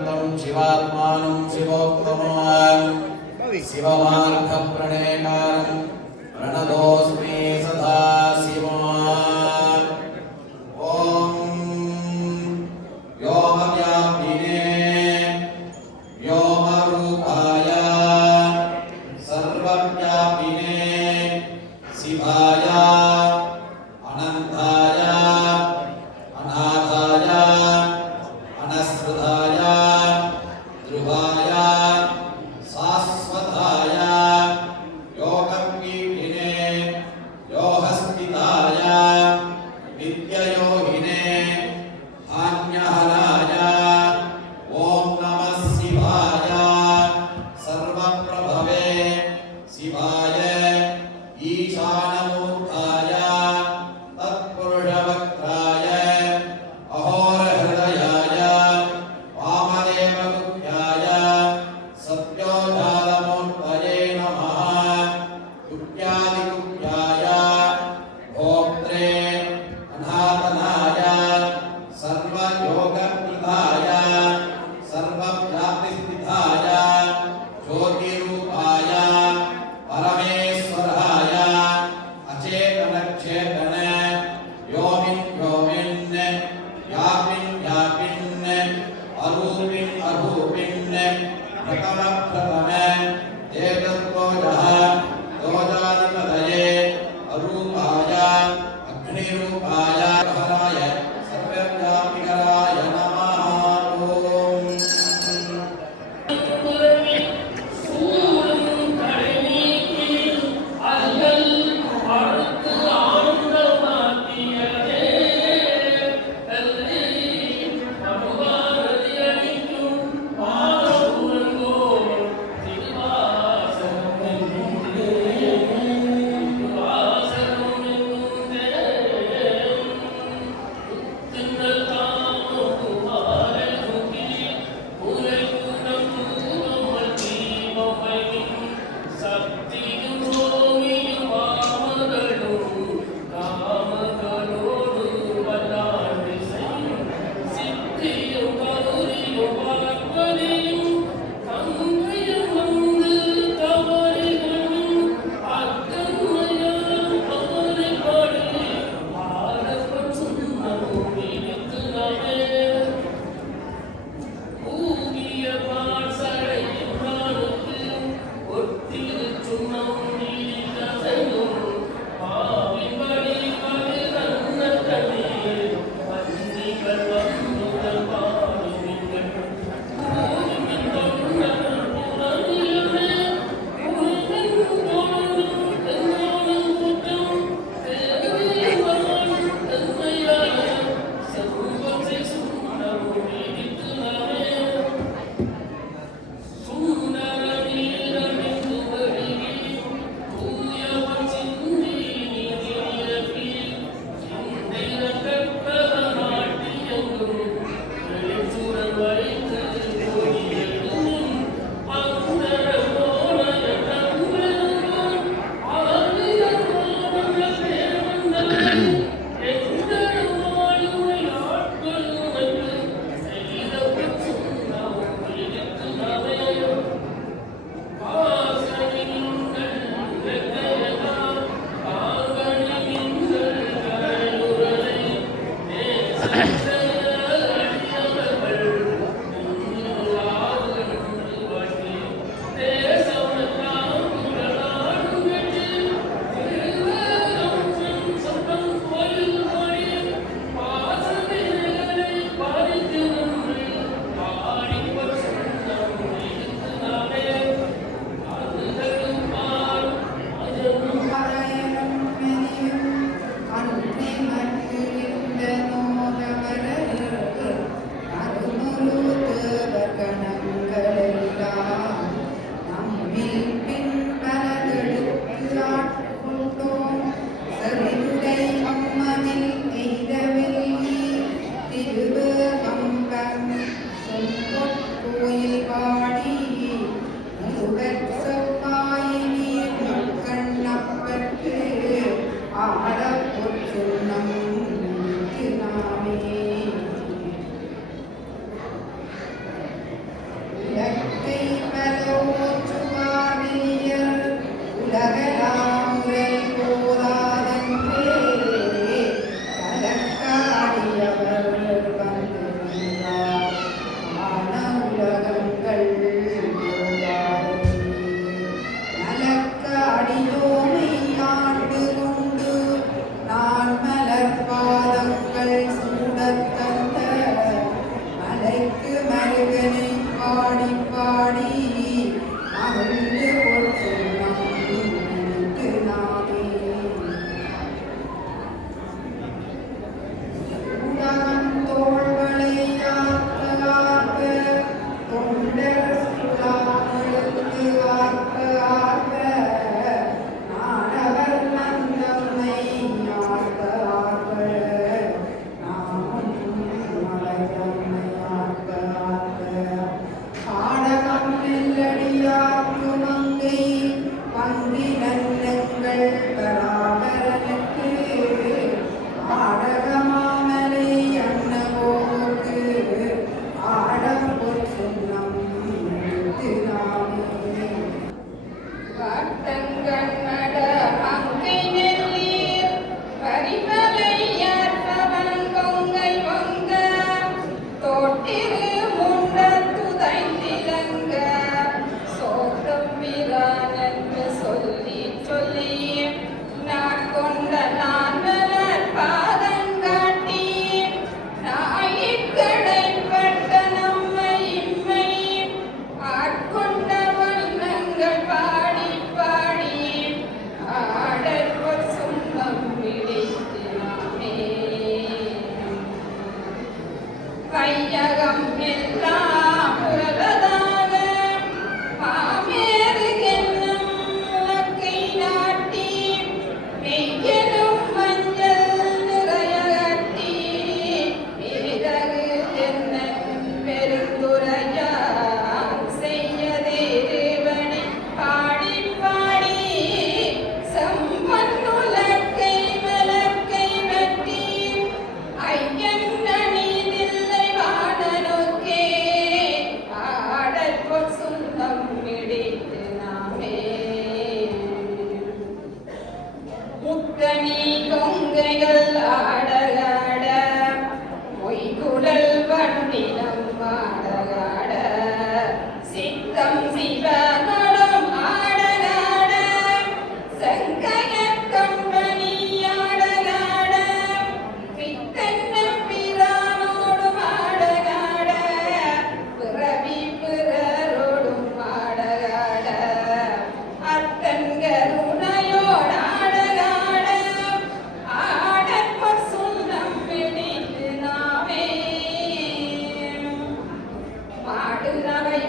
शिवोक्तं शिवात्मानं शिवोक्तमान् शिवमार्गप्रणेकारं प्रणतोऽस्मि सदा शिवान् ॐ व्योमव्यापिने व्योमरूपाय सर्वव्यापिने शिवाय अनन्ताय अनाथाय अनस्मृताय ध्रुवाय शाश्वताय योगपीठिने योगस्थिताय विद्ययोगिने धान्यहराय ॐ नमः शिवाय सर्वप्रभवे शिवाय ईशानमूर्ताय तत्पुरुषवक्त्राय अहोरहृदयाय वामदेवगुप्याय सत्योजातमूर्तये नमः गुप्यादिगुप्याय भोक्त्रे अनातनाय सर्वयोगप्रदाय सर्वव्याप्तिस्थिताय ज्योतिरूपाय परमेश्वराय अचेतनक्षेतन व्योमिन् व्योमिन् व्यापिन् व्यापिन् अरूपिन् अरूपिन् प्रथम प्रथम तेजस्तेजः तेजाधिपतये अरूपाय अग्निरूपाय हराय सर्वव्यापिकराय नमः ॐ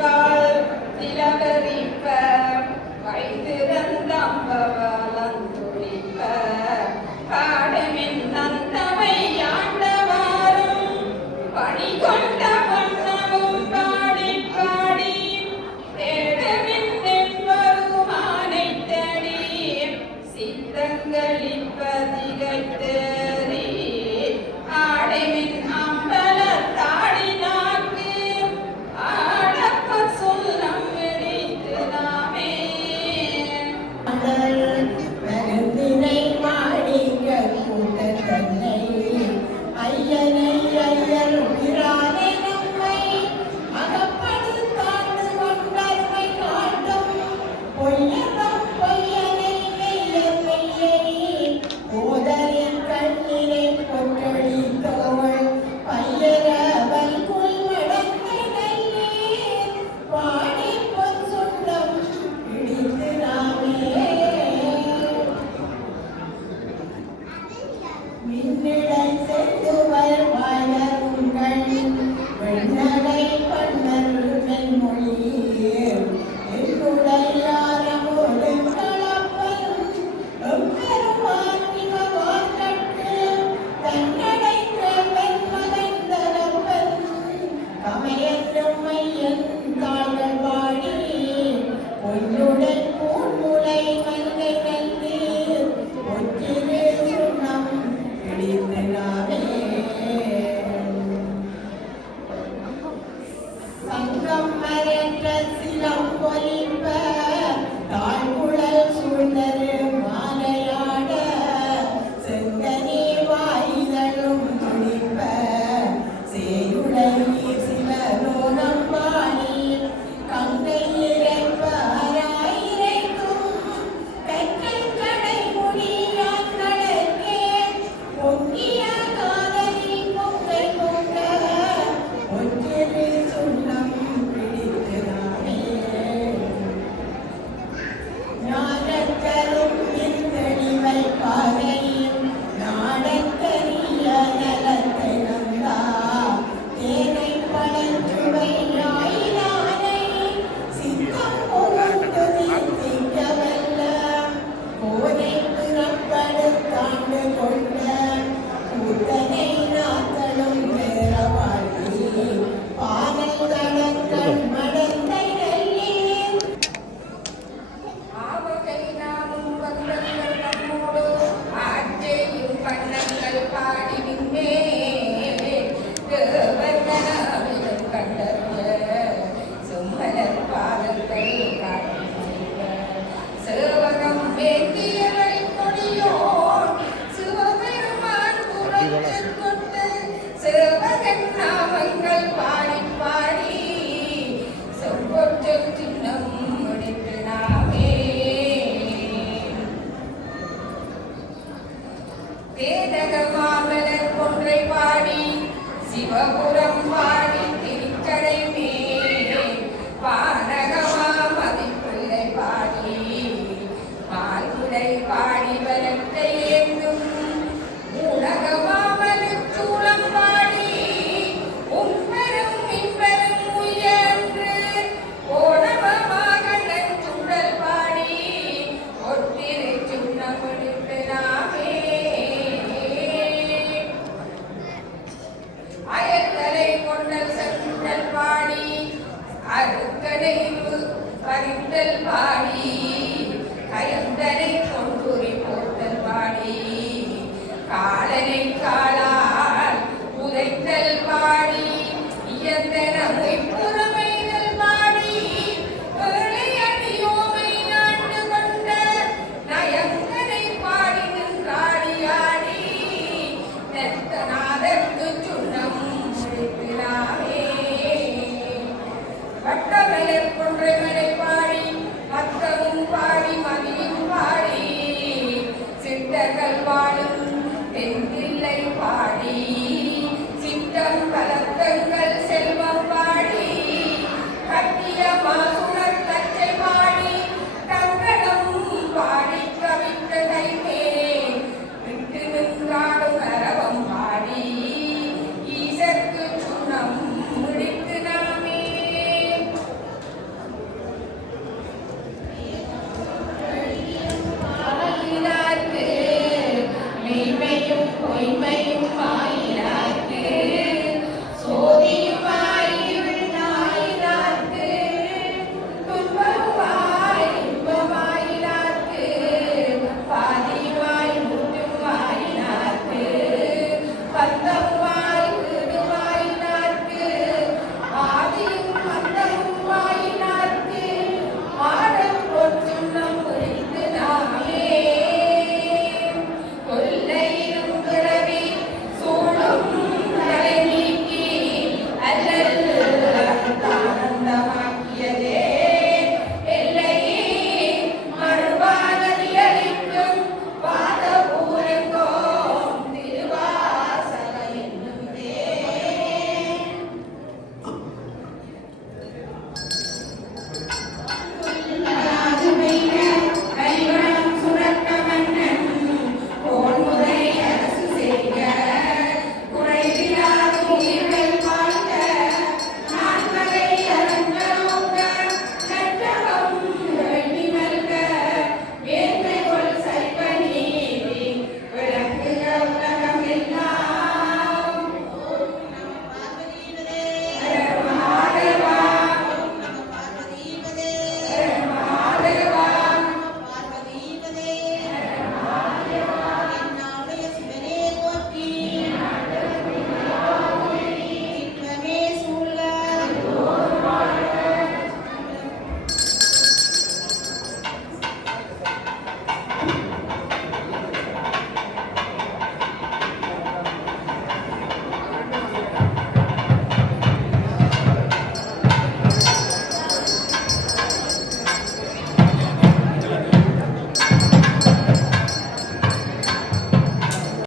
வளைவால் திலகரிப்ப வைத்திருந்தம்பவலந்துளிப்ப காடமின் நந்தமை ஆண்டவாரும் பணி கொண்ட வண்ணமும் பாடி பாடி தேடமின் நெல்வருமானை தேடி சித்தங்களின் பதிகத்தேறி ஆடமின் அம்பலத்தாடி நாக்கு ஆடப்ப சொல்லம் விழித்து நாமே மருந்தினை மாடிங்க கூட்டத்தன்னை ஐயனை ஐயர் பிரானே நம்மை அகப்படுத்தாண்டு கொண்டர்மை காட்டும் பொய்யனம் பொய்யனை மெய்யர் மெய்யை போதரின் கண்ணினை கொற்றளித்தோள் பையரவல் குல் மடந்தை நல்லீர் பாடி பொன் சுண்டம் பிடித்து நாமே மின்னிடை செத்துவர் வாழருங்கள் வெண்ணடை பண்ணர் மென்மொழியீர் என்னுடையாரமோடு கலப்பன் எம்பெருமான் மிகவான் கட்டு தன்னடைந்த வெண்மகன் தரப்பன் கமையற்றும் மையன் தாழ்கள் பாடி பொன்னுடன் பூமுலை மல்கை நல்கீர் ஒற்றிலே சுண்ணம் பிடித்து நாமே சங்கம் மறைந்த சிலம் பொலிப்ப தாழ்குழல் சூழ்ந்தரு மாலையாட செங்கனே வாயிதழும் துடிப்ப சேயுடை சிவலோகம் பாடி கங்கை இறைப்ப அராயிரைக்கும் பெற்றை கடை முடியான் கடற்கே பொங்கிய காதலி பொங்கை பொங்க ஒற்றிரு சுண்ணம் பிடித்து நாமே ஞானத்தரும் தெளிவை பாதையும் நாடத்தரிய நலத்தை நந்தா தேனை பழச்சுவை ஆயினானை சித்தம் புகழ்ந்து தீர்த்திக்கவல்ல போதை புறப்படுத்தாண்டு கொண்ட கூத்தனை நாத்தலும் பேரவாழ்த்தி பாதல் தடங்கள் மடந்தை நல்லீர் ஆவகை நாமும் வந்தங்கள் நம்மோடு ஆட்சேயும் பண்ணங்கள் பாடி நின்றே தேவர்கனாவிலும் கண்டறிய சும்மலர் பாதங்கள் காட்டி சேவகம் வேண்டியவரை கொடியோர் சிவபெருமான் புறத்தில் கொண்டு சேவகன் நாமங்கள் பாடி பாடி செவ்வொற்றல் சின்னம் முடித்து நாமே தேதக மாமலர் கொன்றை பாடி சிவபுரம் பாடி திருக்கடை மேல் பானகமா மதிப்பிள்ளை பாடி மால்குடை பாடி வலத்தை ஏந்தும் உலகமாமலுச் சூளம் பாடி உம்பெரும் இன்பெரும் உயர்ந்து ஓணவமாக நஞ்சுடல் பாடி ஒத்திரு சுண்ணம் எடுத்து நாமே அயற்கலை கொண்டல் சென்றல் பாடி அருக்கடை பறித்தல் பாடி கயந்தனை கொண்டுரி போட்டல் பாடி காலனை